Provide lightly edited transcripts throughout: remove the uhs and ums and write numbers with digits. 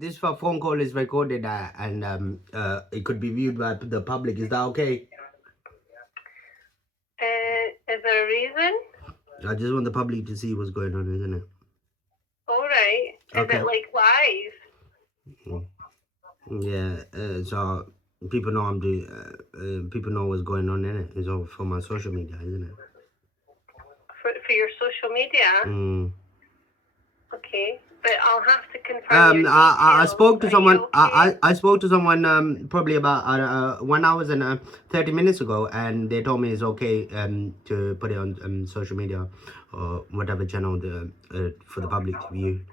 this phone call is recorded and it could be viewed by the public. Is that okay? Is there a reason? I just want the public to see what's going on, isn't it? All right. Is Okay. it like live? Yeah. So people know I'm doing. People know what's going on in it. It's all for my social media, isn't it? For your social media? Mm. Okay. But I'll have to confirm your details. I spoke to someone. Okay? I spoke to someone probably about 1 hour and 30 minutes ago, and they told me it's okay to put it on social media or whatever channel for the public to view.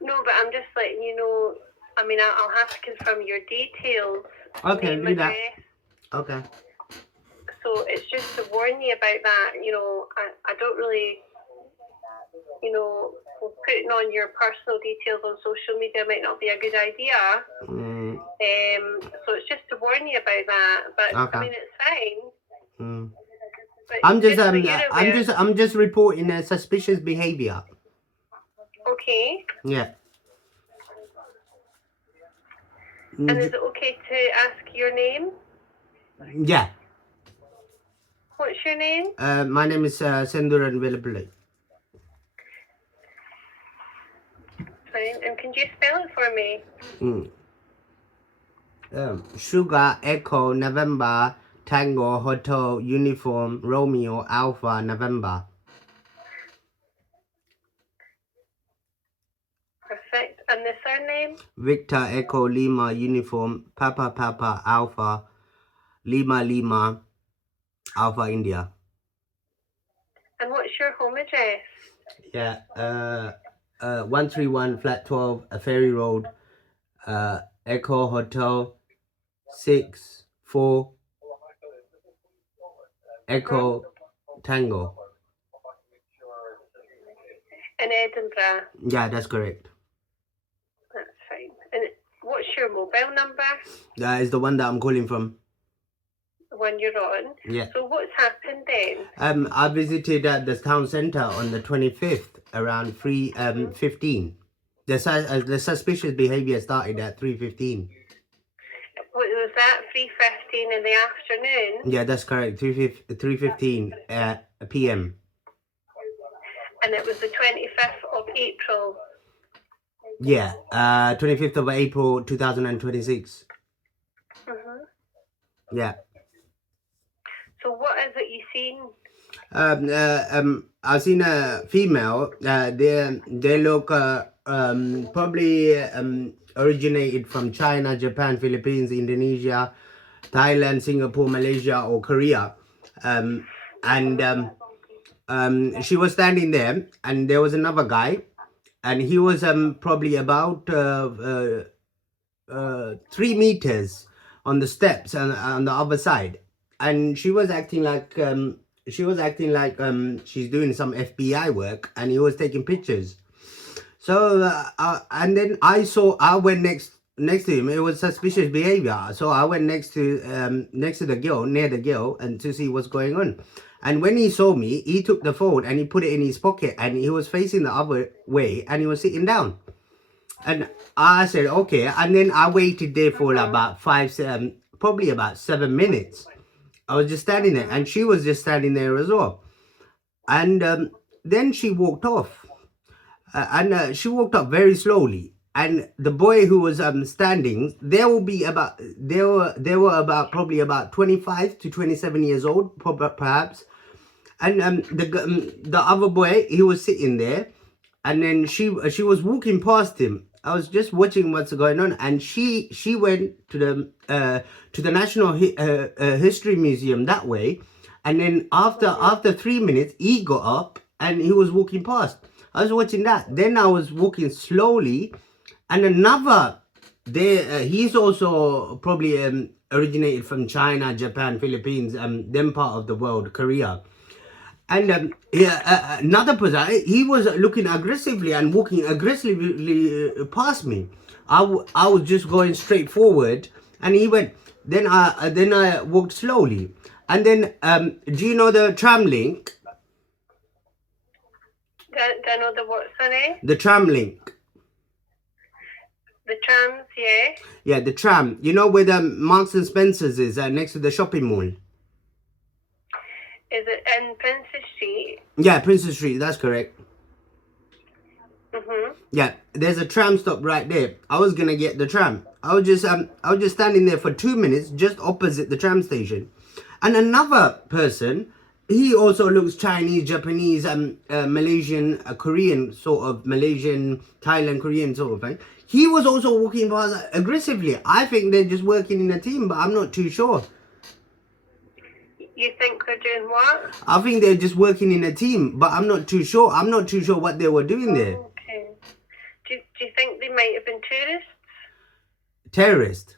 No, but I'm just letting you know. I mean, I'll have to confirm your details. Okay, name, do that. address. Okay. So it's just to warn you about that. You know, I don't really. You know, putting on your personal details on social media might not be a good idea. So it's just to warn you about that. But okay. I mean, it's fine. I'm just reporting a suspicious behavior. Okay. Yeah. And is it okay to ask your name? Yeah. What's your name? My name is Senduran Velapillai. Fine. And can you spell it for me? Sugar, Echo, November, Tango, Hotel, Uniform, Romeo, Alpha, November. Perfect. And the surname? Victor, Echo, Lima, Uniform, Papa, Papa, Alpha, Lima, Lima, Alpha, India. And what's your home address? Yeah, 131 Flat 12, Ferry Road, Echo Hotel, 6-4, Echo Tango. In Edinburgh? Yeah, that's correct. That's fine. And what's your mobile number? That is the one that I'm calling from. The one you're on? Yeah. So what's happened then? I visited the town centre on the 25th around 3:15. The suspicious behaviour started at 3:15. Was that 3:15 in the afternoon? Yeah, that's correct. 3:15 p.m. And it was the 25th of April. Yeah, 25th of April 2026. Yeah. So what is it you seen? I've seen a female. They look probably originated from China, Japan, Philippines, Indonesia, Thailand, Singapore, Malaysia, or Korea. She was standing there, and there was another guy, and he was probably about 3 meters on the steps on the other side, and she was acting like she's doing some FBI work, and he was taking pictures. So and then I went next to him. It was suspicious behavior, so I went next to the girl, near the girl, and to see what's going on. And when he saw me, he took the phone and he put it in his pocket, and he was facing the other way, and he was sitting down. And I said, okay. And then I waited there for about probably about 7 minutes. I was just standing there, and she was just standing there as well. And then she walked off. She walked up very slowly. And the boy who was standing, they were about probably about 25 to 27 years old, perhaps. And the other boy, he was sitting there, and then she was walking past him. I was just watching what's going on, and she went to the National History Museum that way, and then after 3 minutes, he got up and he was walking past. I was watching that. Then I was walking slowly, and another there. He's also probably originated from China, Japan, Philippines, them part of the world, Korea. And another person, he was looking aggressively and walking aggressively past me. I was just going straight forward, and he went. Then I walked slowly, and then do you know the tram link? Do I know the what, sorry? The tram link. The trams, yeah. Yeah, the tram. You know where the Marks and Spencer's is, next to the shopping mall? Is it in Princess Street? Yeah, Princess Street, that's correct. Mhm. Yeah, there's a tram stop right there. I was gonna get the tram. I was just standing there for 2 minutes, just opposite the tram station. And another person, he also looks Chinese, Japanese, Malaysian, Korean, sort of Malaysian, Thailand, Korean sort of thing. He was also walking past aggressively. I think they're just working in a team, but I'm not too sure. You think they're doing what? I think they're just working in a team, but I'm not too sure. I'm not too sure what they were doing there. Okay. Do you think they might have been tourists? Terrorist.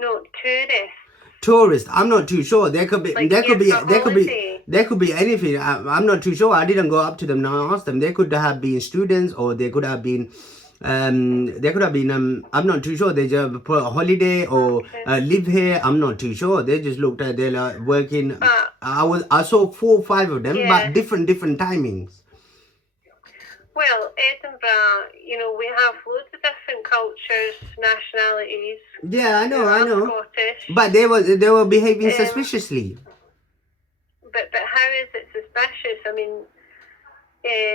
No, tourists. Tourist. I'm not too sure. There could be Like there could be here for there could be holiday. there could be anything. I'm not too sure. I didn't go up to them and ask them. They could have been students, or they could have been I'm not too sure. They just put a holiday or live here. I'm not too sure. They just looked at, they're like working. I saw 4 or 5 of them, Yeah. but different timings. Well, Edinburgh, you know, we have loads of different cultures, nationalities. Yeah, I know. Scottish. But they were behaving suspiciously. But how is it suspicious? I mean,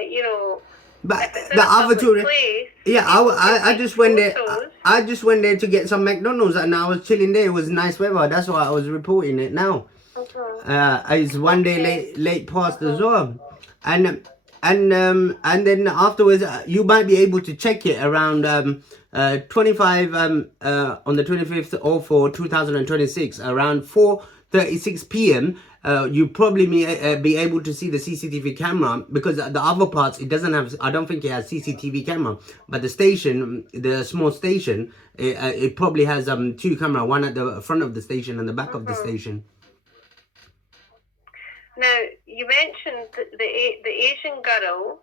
you know. But if it's in the a other public two, place, yeah, I just went there. photos. I just went there to get some McDonald's, and I was chilling there. It was nice weather. That's why I was reporting it now. It's one day late past as well, and then afterwards you might be able to check it around 25 on the 25th of 2026 around 4:36 p.m. You probably be able to see the CCTV camera, because the other parts, it doesn't have, I don't think it has CCTV camera, but the station, the small station, it probably has 2 camera, one at the front of the station and the back of the station. Now, you mentioned the Asian girl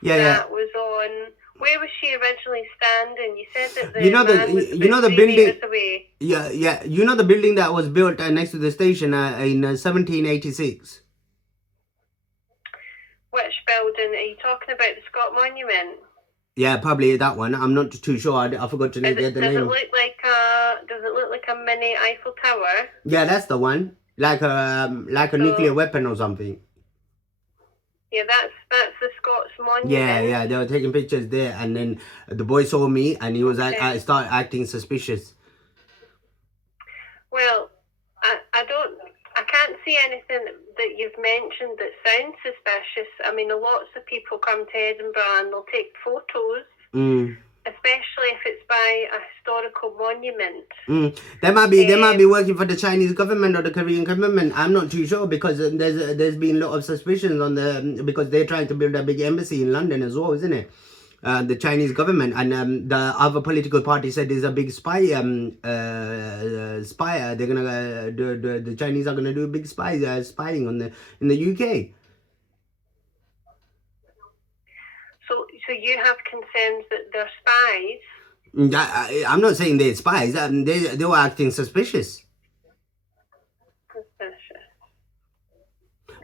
Yeah, that was on. Where was she originally standing? You said that the You know the- man was you know about the 3 building- meters away. yeah. You know the building that was built next to the station in 1786? Which building are you talking about? The Scott Monument. Yeah, probably that one. I'm not too sure. I forgot to get the Does name. it look like a mini Eiffel Tower? Yeah, that's the one. Like a nuclear weapon or something. Yeah, that's the Scots Monument. Yeah, they were taking pictures there, and then the boy saw me, and he was like, I started acting suspicious. Well, I can't see anything that you've mentioned that sounds suspicious. I mean, lots of people come to Edinburgh and they'll take photos, especially if it's by a historical monument. They might be working for the Chinese government or the Korean government. I'm not too sure, because there's been a lot of suspicions on because they're trying to build a big embassy in London as well, isn't it? The Chinese government, and the other political party said there's a big spy. They're gonna the Chinese are gonna do a big spying in the UK. So you have concerns that they're spies? I'm not saying they're spies. They were acting suspicious. Suspicious.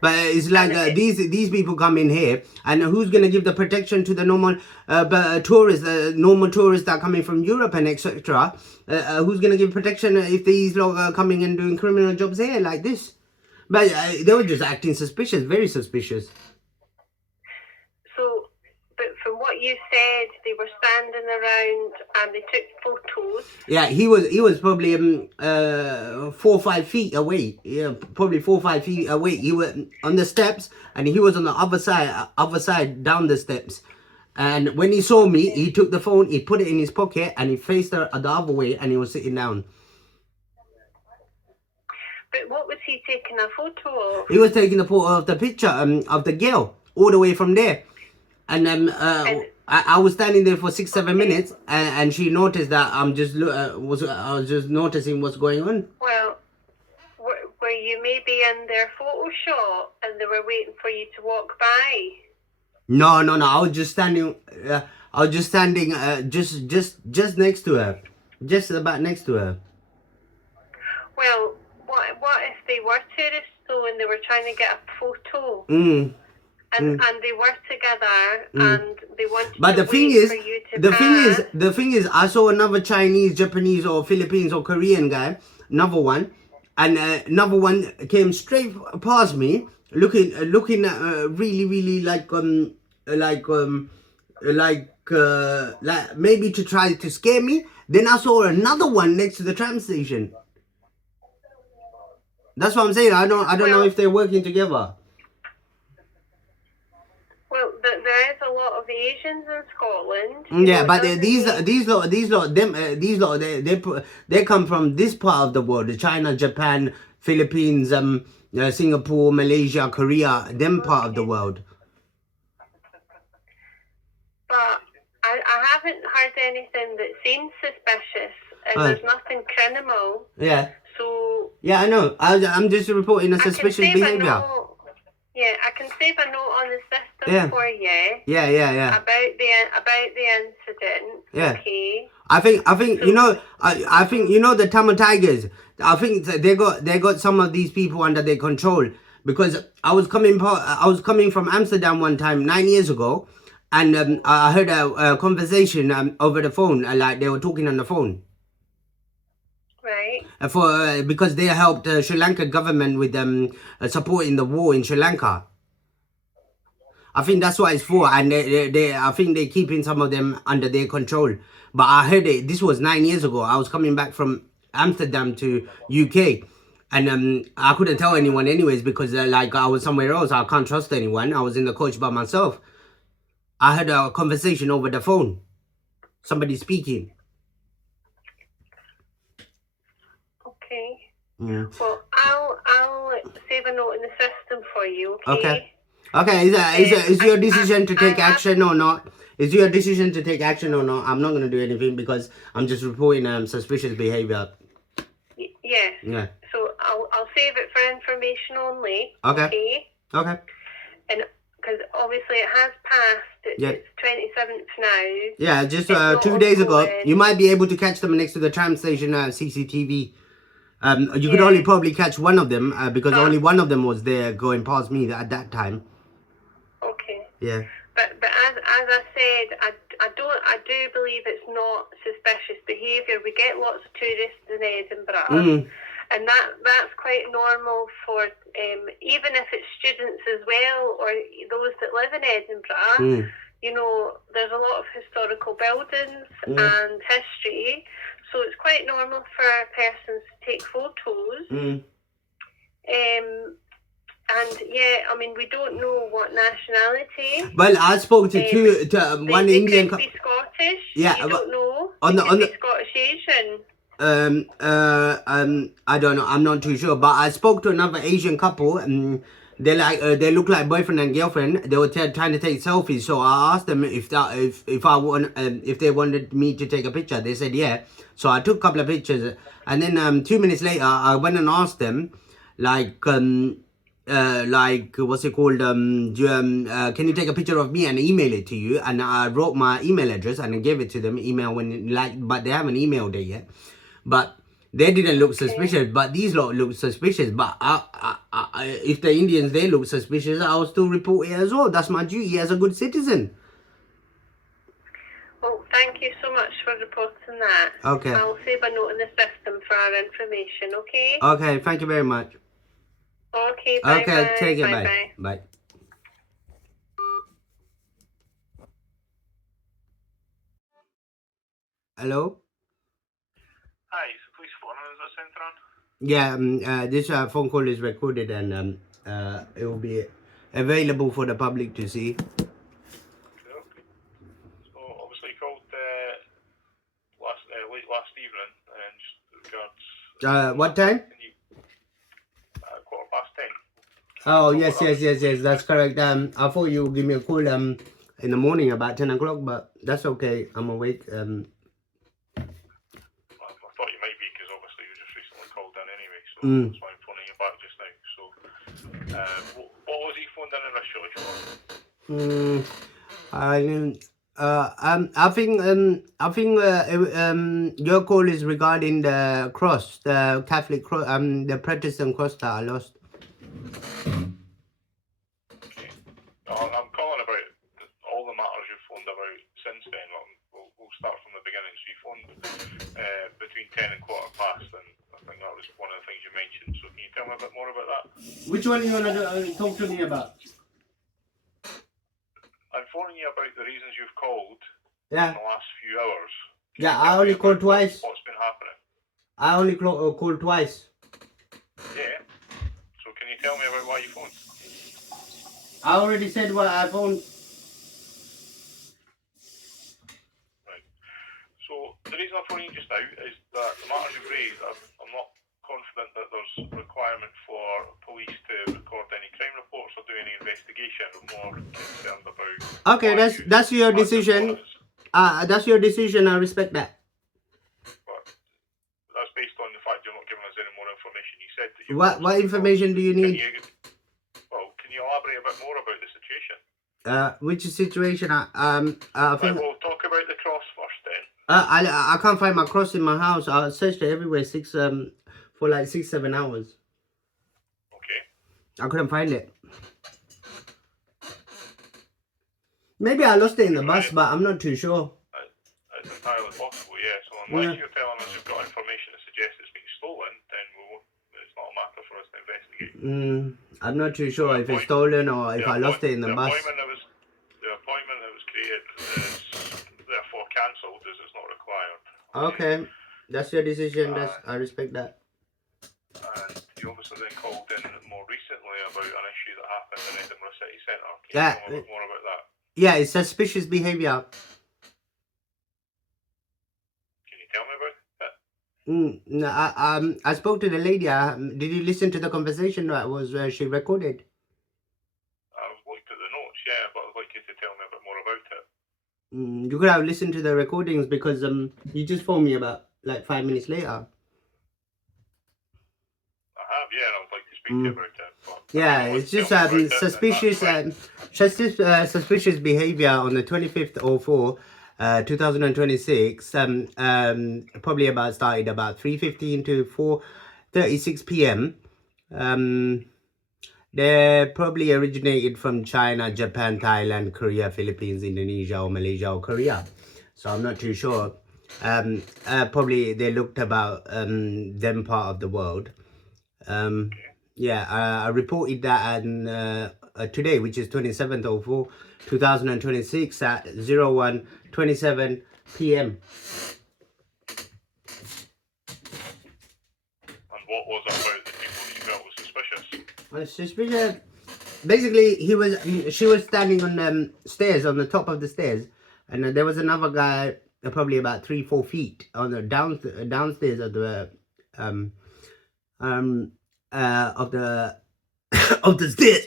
But it's like these people come in here, and who's gonna give the protection to the normal tourists, normal tourists that are coming from Europe and etc. Who's gonna give protection if these lot are coming and doing criminal jobs here like this? But they were just acting suspicious, very suspicious. So, but from what you said, they were standing around and they took photos. Yeah, he was probably 4 or 5 feet away. Yeah, probably 4 or 5 feet away. He was on the steps, and he was on the other side down the steps. And when he saw me, he took the phone, he put it in his pocket, and he faced the other way, and he was sitting down. But what was he taking a photo of? He was taking a photo of the picture of the girl all the way from there. And I was standing there for 6-7 minutes, and she noticed that I was just noticing what's going on. Well, were you maybe in their Photoshop and they were waiting for you to walk by? No. I was just standing. Just next to her, just about next to her. Well, what if they were tourists though and they were trying to get a photo? and they were together, and they wanted but to the thing wait is, for you to the thing is, I saw another Chinese, Japanese, or Philippines or Korean guy, another one, and another one came straight past me, looking really like maybe to try to scare me. Then I saw another one next to the tram station. That's what I'm saying. I don't know if they're working together. Well, there is a lot of Asians in Scotland. Yeah, but these lot, they come from this part of the world: China, Japan, Philippines, Singapore, Malaysia, Korea, them part of the world. But I haven't heard anything that seems suspicious, and there's nothing criminal. Yeah. So. Yeah, I know. I'm just reporting a suspicious behavior. Yeah, I can save a note on the system for you. Yeah. About the incident. Yeah. Okay. I think so, I think the Tamil Tigers. I think they got some of these people under their control, because I was coming from Amsterdam one time 9 years ago, and I heard a conversation over the phone, like they were talking on the phone. Right. Because they helped Sri Lanka government with supporting the war in Sri Lanka. I think that's what it's for, and I think they're keeping some of them under their control. But I heard it. This was 9 years ago. I was coming back from Amsterdam to UK, and I couldn't tell anyone anyways, because like I was somewhere else. I can't trust anyone. I was in the coach by myself. I heard a conversation over the phone. Somebody speaking. Okay. Well, I'll save a note in the system for you. Okay. Okay. Is your decision to take action or not? Is your decision to take action or not? I'm not going to do anything, because I'm just reporting suspicious behavior. Yes. Yeah. So I'll save it for information only. Okay. Okay. And because obviously it has passed. It's 27th now. Yeah, just 2 days ago. You might be able to catch them next to the tram station CCTV. You could only probably catch one of them, because only one of them was there going past me at that time. Okay. Yeah. But as I said, I do believe it's not suspicious behaviour. We get lots of tourists in Edinburgh, and that's quite normal for even if it's students as well, or those that live in Edinburgh. There's a lot of historical buildings and history, so it's quite normal for persons to take photos. And I mean, we don't know what nationality. Well, I spoke to one Indian. They could be Scottish. Yeah, you don't know. On the Scottish Asian. I don't know. I'm not too sure. But I spoke to another Asian couple, and they look like boyfriend and girlfriend. They were trying to take selfies. So I asked them if they wanted me to take a picture. They said yeah. So I took a couple of pictures, and then 2 minutes later, I went and asked them, like what's it called? Can you take a picture of me and email it to you? And I wrote my email address and I gave it to them. But they haven't emailed it yet. But they didn't look suspicious. But these lot look suspicious. But if the Indians, they look suspicious, I'll still report it as well. That's my duty as a good citizen. Well, thank you so much for reporting that. Okay. I'll save a note in the system for our information. Okay. Okay. Thank you very much. Okay, bye. Okay, take it, bye. Hello? Hi, it's the police phone. Is that centre on? Yeah, this phone call is recorded, and it will be available for the public to see. Okay. So, obviously you called late last evening, and just regards... what time? 10:15. Oh, yes, that's correct. I thought you would give me a call in the morning about 10 o'clock, but that's okay. I'm awake. I thought you might be, because obviously you just recently called in anyway, so that's why I'm phoning you back just now. So, what was he phoned in initially for? I think your call is regarding the cross, the Catholic cross, the Protestant cross that I lost. Okay. I'm calling about all the matters you've phoned about since then. We'll start from the beginning. So you phoned between 10 and 15:15, and I think that was one of the things you mentioned. So can you tell me a bit more about that? Which one you want to talk to me about? I'm phoning you about the reasons you've called in Yeah. the last few hours. Yeah, I only called twice. What's been happening? I only called twice. Yeah. So can you tell me about why you phoned? I already said what I phoned. Right. So the reason I'm phoning you just now is that the matters you've raised, I'm not confident that there's a requirement for police to record any crime reports or do any investigation. I'm more concerned about... Okay, that's your decision. That's your decision. I respect that. But that's based on the fact you're not giving us any more information. You said that you... What information do you need? Can you elaborate a bit more about the situation? Which situation? I think. Right, we'll talk about the cross first then. I can't find my cross in my house. I searched it everywhere for like 6-7 hours. Okay. I couldn't find it. Maybe I lost it in the bus, but I'm not too sure. It's entirely possible, yeah. So unless you're telling us you've got information that suggests it's been stolen, then it's not a matter for us to investigate. I'm not too sure if it's stolen or if I lost it in the bus. The appointment that was created is therefore cancelled as it's not required. Okay, that's your decision. I respect that. And you obviously then called in more recently about an issue that happened in Edinburgh City Centre. Can you tell me a bit more about that? Yeah, it's suspicious behavior. Can you tell me about that? No, I spoke to the lady. Did you listen to the conversation that was she recorded? I've looked at the notes, yeah, but I'd like you to tell me a bit more about it. You could have listened to the recordings because you just phoned me about like 5 minutes later. I have, yeah, and I would like to speak to you about it. But yeah, it's just suspicious behavior on the 25th of 4, 2026. Probably started about 3:15 to 4:36 p.m. They probably originated from China, Japan, Thailand, Korea, Philippines, Indonesia, or Malaysia, or Korea. So I'm not too sure. Probably they looked about them part of the world. Yeah, I reported that today, which is 27th of 4, 2026 at 01:27 p.m. And what was it about the people that you felt was suspicious? Suspicious. Basically, she was standing on stairs, on the top of the stairs, and there was another guy, probably about 3-4 feet on the downstairs of the of the stairs.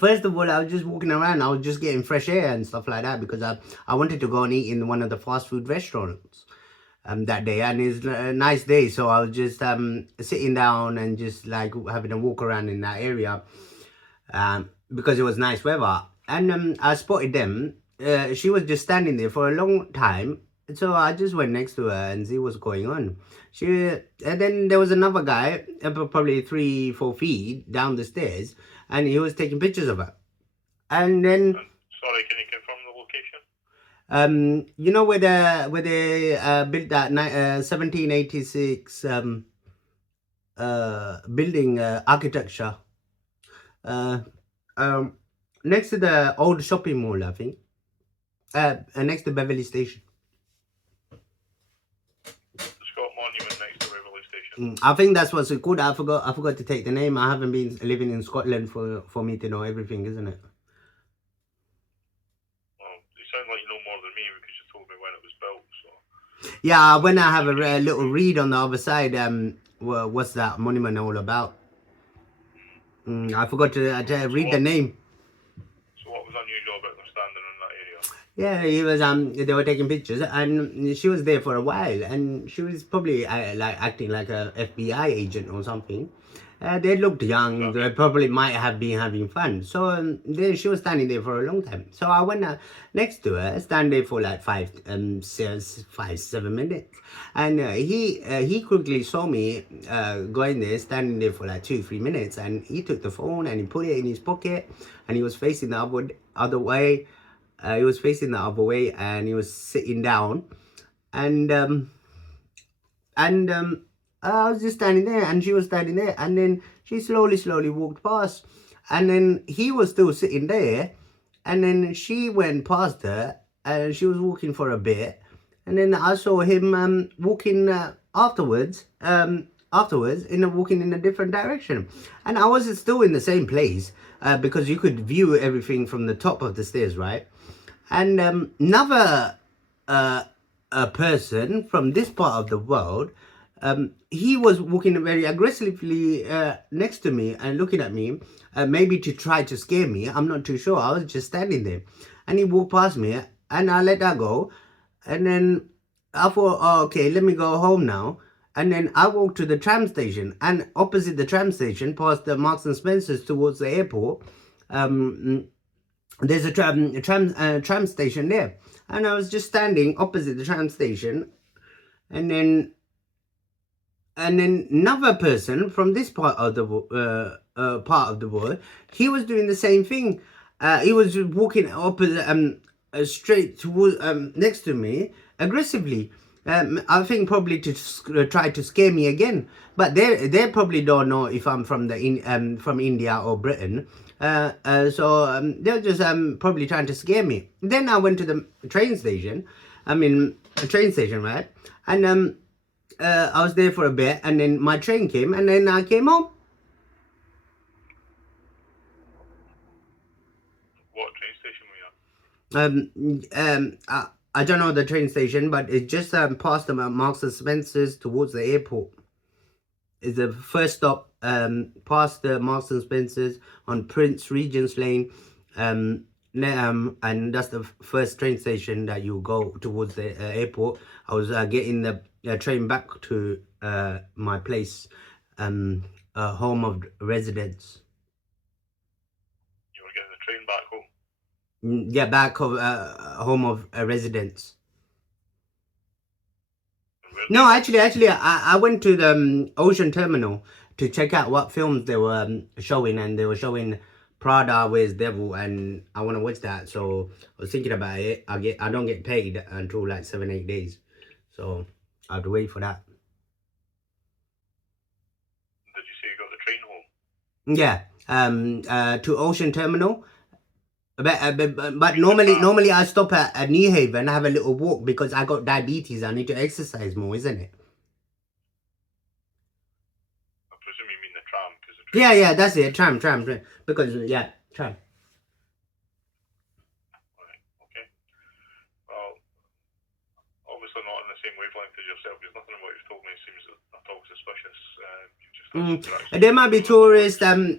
First of all, I was just walking around. I was just getting fresh air and stuff like that because I wanted to go and eat in one of the fast food restaurants that day, and it's a nice day, so I was just sitting down and just like having a walk around in that area because it was nice weather. And I spotted them. She was just standing there for a long time. So I just went next to her and see what's going on. And then there was another guy, probably 3-4 feet down the stairs, and he was taking pictures of her. And then, sorry, can you confirm the location? You know where they built that 1786 building architecture, next to the old shopping mall, I think, next to Beverly Station. I think that's what's it called. I forgot to take the name. I haven't been living in Scotland for me to know everything, isn't it? Well, you sound like you know more than me because you told me when it was built. So. Yeah, when I have a little read on the other side, what's that monument all about? I forgot to read the name. So what was unusual about them standing in that area? Yeah, he was. They were taking pictures, and she was there for a while, and she was probably like acting like a FBI agent or something. They looked young. They probably might have been having fun. So she was standing there for a long time. So I went next to her, stand there for like 5-7 minutes, and he quickly saw me going there, standing there for like 2-3 minutes, and he took the phone and he put it in his pocket, and he was facing the other way. He was facing the other way, and he was sitting down, and I was just standing there, and she was standing there, and then she slowly walked past, and then he was still sitting there, and then she went past her, and she was walking for a bit, and then I saw him walking afterwards, walking in a different direction, and I was still in the same place because you could view everything from the top of the stairs, right? And another a person from this part of the world, he was walking very aggressively next to me and looking at me, maybe to try to scare me. I'm not too sure. I was just standing there, and he walked past me, and I let that go, and then I thought, oh, okay, let me go home now. And then I walked to the tram station, and opposite the tram station, past the Marks and Spencers towards the airport, there's a tram station there, and I was just standing opposite the tram station, and then another person from this part of the world, he was doing the same thing. He was walking opposite, straight towards next to me aggressively. I think probably to try to scare me again. But they probably don't know if I'm from from India or Britain. So they're just probably trying to scare me. Then I went to the train station. Right? And I was there for a bit, and then my train came, and then I came home. What train station were you at? I don't know the train station, but it's just past the Marks and Spencers towards the airport. It's the first stop past the Marks and Spencers on Prince Regent's Lane, and that's the first train station that you go towards the airport. I was getting the train back to my place, home of residence. You were getting the train back home? Yeah, back of home of residence. No, actually, I went to the ocean terminal to check out what films they were showing, and they were showing Prada Wears Devil, and I want to watch that. So I was thinking about it. I don't get paid until like 7-8 days, so I have to wait for that. Did you say you got the train home? Yeah, to ocean terminal. But normally I stop at New Haven and have a little walk because I got diabetes. I need to exercise more, isn't it? I presume you mean the tram, because the train... Yeah, that's it. Tram. Because tram. Right, okay. Well, obviously not on the same wavelength as yourself, because nothing in what you've told me seems at all suspicious. There might be tourists, or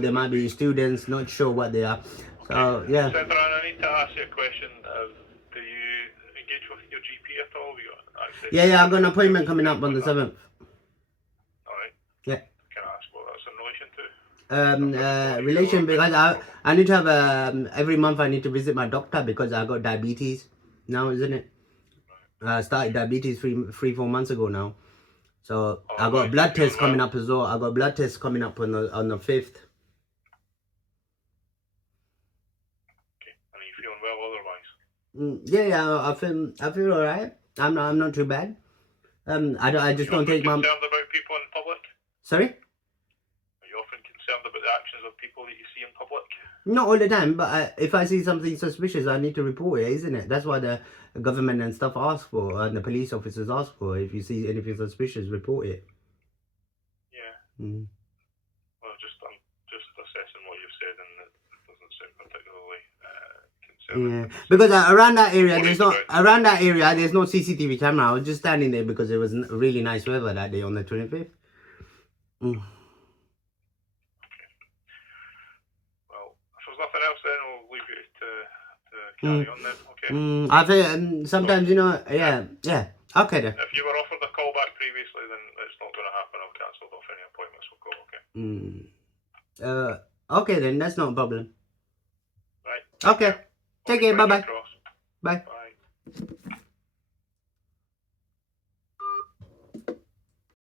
there might be students, not sure what they are. So yeah. Sandra, I need to ask you a question. Do you engage with your GP at all? Have you got access? Yeah, I've got an appointment coming up on the 7th. Alright. Yeah. Can I ask what that's in relation to? Relation, because I need to have every month I need to visit my doctor because I got diabetes now, isn't it? I started diabetes 3-4 months ago now. So I got a blood test coming up as well. I got a blood test coming up on the 5th. Okay. And are you feeling well otherwise? Yeah, I feel alright. I'm not too bad. I just don't take my... concerned about people in public? Sorry? Are you often concerned about the actions of people that you see in public? Not all the time, but if I see something suspicious, I need to report it, isn't it? That's why the government and stuff ask for, and the police officers ask for. If you see anything suspicious, report it. Yeah. Mm. Well, I'm just assessing what you've said, and it doesn't sound particularly concerning. Yeah, because around that area, there's no CCTV camera. I was just standing there because it was really nice weather that day on the 25th. Mm. Nothing else then, we'll leave you to carry on then, okay? I think sometimes, yeah. Okay then. If you were offered a call back previously, then it's not going to happen. I'll cancel cancelled off any appointments we've got, okay? Okay then, that's not a problem. Right. Okay. Take care, bye-bye. Bye. Bye.